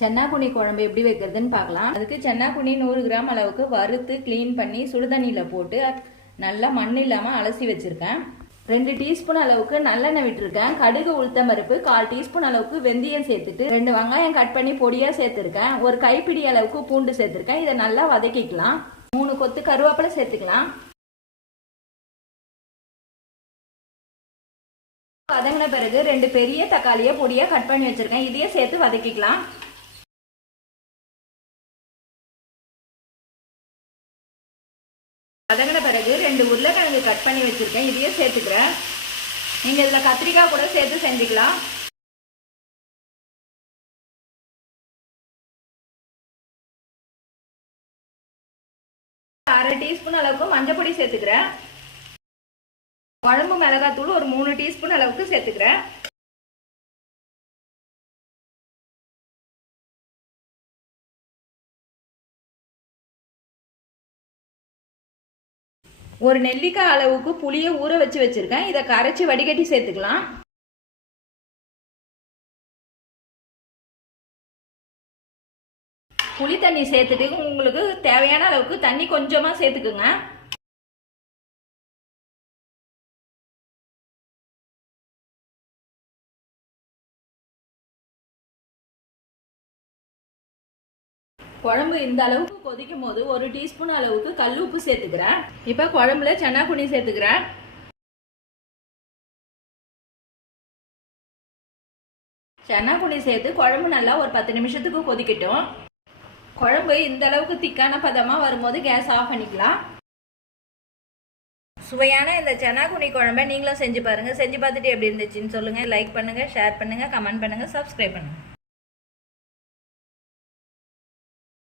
சென்னாக்குனி குழம்பு எப்படி வைக்கிறதுன்னு பார்க்கலாம். அதுக்கு சென்னாக்குனி நூறு கிராம் அளவுக்கு வறுத்து க்ளீன் பண்ணி சுடுதண்ணியில் போட்டு நல்லா மண் இல்லாமல் அலசி வச்சிருக்கேன். ரெண்டு டீஸ்பூன் அளவுக்கு நல்லெண்ணெய் விட்டுருக்கேன். கடுகு உளுத்தம் பருப்பு கால் டீஸ்பூன் அளவுக்கு வெந்தயம் சேர்த்துட்டு ரெண்டு வெங்காயம் கட் பண்ணி பொடியாக சேர்த்துருக்கேன். ஒரு கைப்பிடி அளவுக்கு பூண்டு சேர்த்துருக்கேன். இதை நல்லா வதக்கிக்கலாம். மூணு கொத்து கருவேப்பிலை சேர்த்துக்கலாம். வதங்கின பிறகு ரெண்டு பெரிய தக்காளியை பொடியாக கட் பண்ணி வச்சிருக்கேன். இதையே சேர்த்து வதக்கிக்கலாம். வதங்கின பிறகு ரெண்டு உருளைக்கிழங்கு கட் பண்ணி வச்சுருக்கேன். இதையே சேர்த்துக்கிறேன். நீங்கள் இதில் கத்திரிக்காய் கூட சேர்த்து செஞ்சுக்கலாம். அரை டீஸ்பூன் அளவுக்கு மஞ்சப்பொடி சேர்த்துக்கிறேன். குழம்பு மிளகாத்தூள் ஒரு மூணு டீஸ்பூன் அளவுக்கு சேர்த்துக்கிறேன். ஒரு நெல்லிக்காய் அளவுக்கு புளியை ஊற வச்சு வச்சுருக்கேன். இதை கரைச்சி வடிகட்டி சேர்த்துக்கலாம். புளி தண்ணி சேர்த்துட்டு உங்களுக்கு தேவையான அளவுக்கு தண்ணி கொஞ்சமாக சேர்த்துக்குங்க. குழம்பு இந்த அளவுக்கு கொதிக்கும் போது ஒரு டீஸ்பூன் அளவுக்கு கல் உப்பு சேர்த்துக்கிறேன். இப்போ குழம்புல சென்னாக்குனி சேர்த்துக்கிறேன். சென்னாக்குனி சேர்த்து குழம்பு நல்லா ஒரு பத்து நிமிஷத்துக்கு கொதிக்கட்டும். குழம்பு இந்த அளவுக்கு திக்கான பதமாக வரும்போது கேஸ் ஆஃப் பண்ணிக்கலாம். சுவையான இந்த சென்னாக்குனி குழம்பை நீங்களும் செஞ்சு பாருங்க. செஞ்சு பார்த்துட்டு எப்படி இருந்துச்சுன்னு சொல்லுங்க. லைக் பண்ணுங்க ஷேர் பண்ணுங்க கமெண்ட் பண்ணுங்க சப்ஸ்கிரைப் பண்ணுங்க.